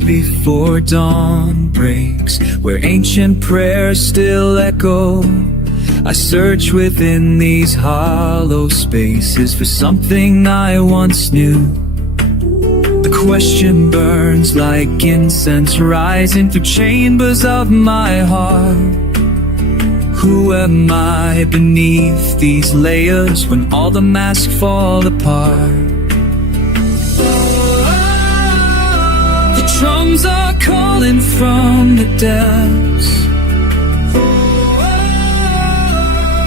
just before dawn breaks, where ancient prayers still echo. I search within these hollow spaces for something I once knew. The question burns like incense rising through chambers of my heart. Who am I beneath these layers when all the masks fall apart? The drums are calling from the depths,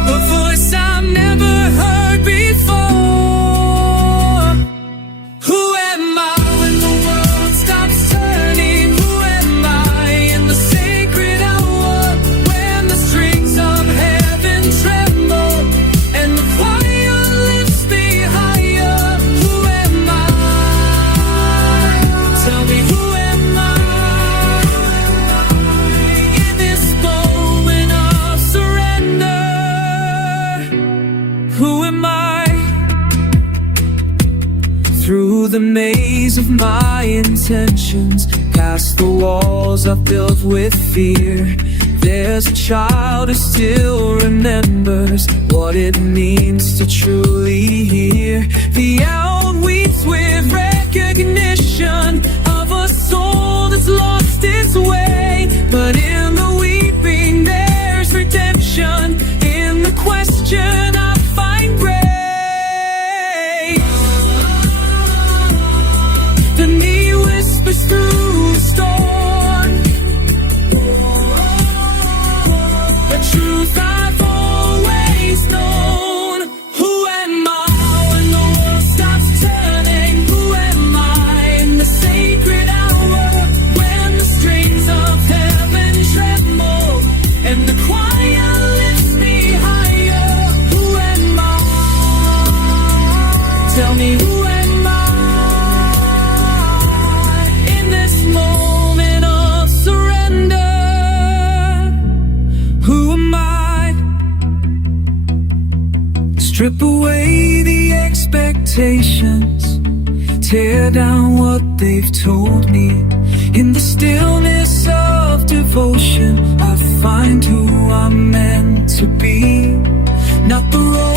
a voice I've never heard before. Who am I when the world stops turning? Who am I in the sacred hour when the strings of heaven tremble and the choir lifts me higher? Who am I? Tell me, who am I in this moment of surrender? Who am I? Through the maze of my intentions, past the walls I've built with fear, there's a child who still remembers what it means to truly hear. The outweeds with recognition of a soul that's lost its way, but in the weeping there's redemption. In the question I find grace. The knee whispers through the storm, the truth I've always known. Who am I when the world stops turning? Who am I in the sacred hour when the strings of heaven tremble and the choir lifts me higher? Who am I? Tell me, who am I in this moment of surrender? Who am I? Strip away the expectations, tear down what they've told me. In the stillness of devotion, I find who I'm meant to be. Not the road